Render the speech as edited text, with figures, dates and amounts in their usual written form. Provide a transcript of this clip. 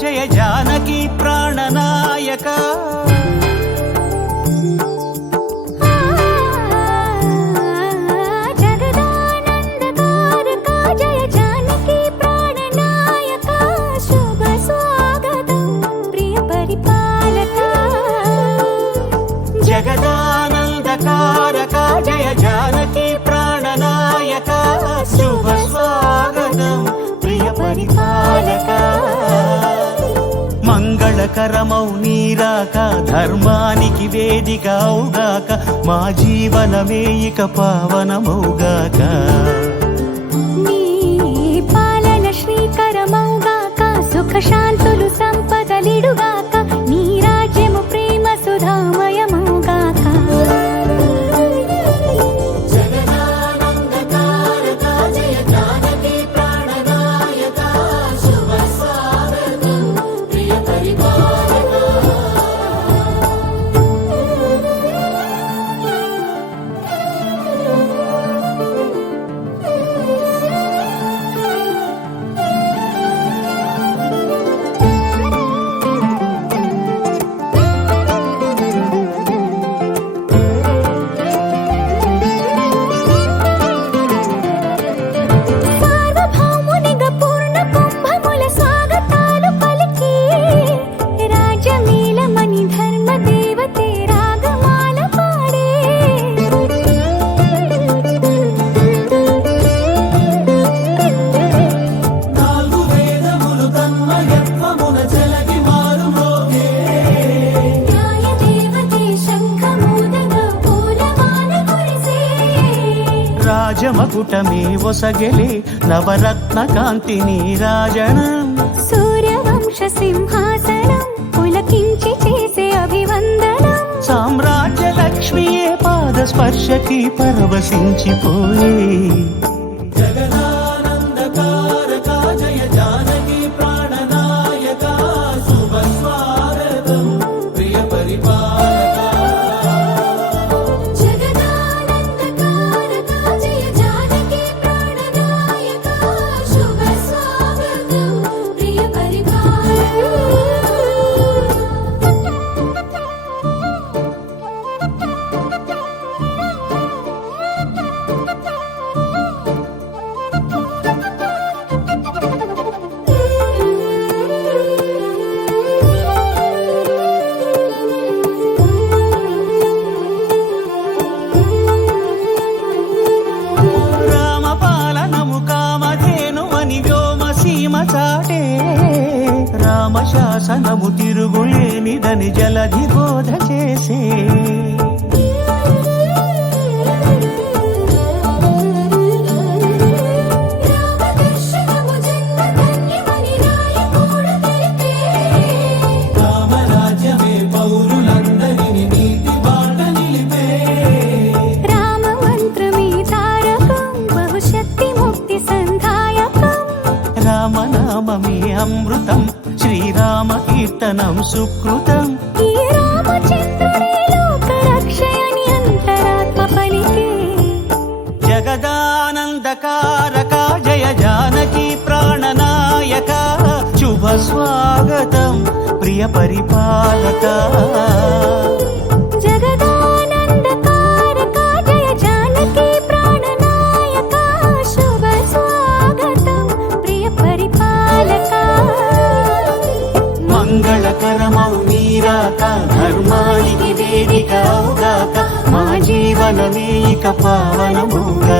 జయ జానకి ప్రాణనాయక జగదానందకారక జయ జానకి ప్రాణనాయక శుభ స్వాగతం ప్రియ పరిపాలక జగదానందకారక జయ జానకి ప్రాణనాయక శుభ స్వాగతం ప్రియ పరిపాలక మంగళకరమౌ నీరాక ధర్మానికి వేదిక అవుగాక మా జీవనమే ఇక పావనమౌగాక నీ పాలన శ్రీకరమౌగాక సుఖ శాంతులు సంపదలిడుగాక నీ రాజ్యము ప్రేమ సుధామయమౌగాక రాజమకుటమే ఒసగెలే నవరత్న కాంతి నీరాజనం సూర్యవంశ సింహాసనం పులకించి చేసే అభివందనం సామ్రాజ్య లక్ష్మియే పాద స్పర్శకి పరవశించిపోయే జగదానందకారక జయ జానకి ప్రాణనాయక శుభ స్వాగతం ప్రియ పరిపాలక చాటే రామశాసనము తిరుగులేనిదని జలధి బోధ చేసే రామరాజ్యమే పౌరులందరినీ నీతి బాట నిలిపే రామ మంత్రమే తారకం బహుశక్తి ముక్తి సంధాయకం రామనామమే అమృతం శ్రీరామ కీర్తనం సుకృతం ఈ రామచంద్రుడే లోక రక్షయని అంతరాత్మ పలికే జగదానందకారక జయ జానకి ప్రాణనాయక శుభ స్వాగతం ప్రియ పరిపాలక జగదానందకారక జయ జానకి ప్రాణనాయక శుభ స్వాగతం ప్రియ పరిపాలక మంగళకరమౌ నీరాక ధర్మానికి వేదిక అవుగాక మా జీవనమే ఇక పావనముగాక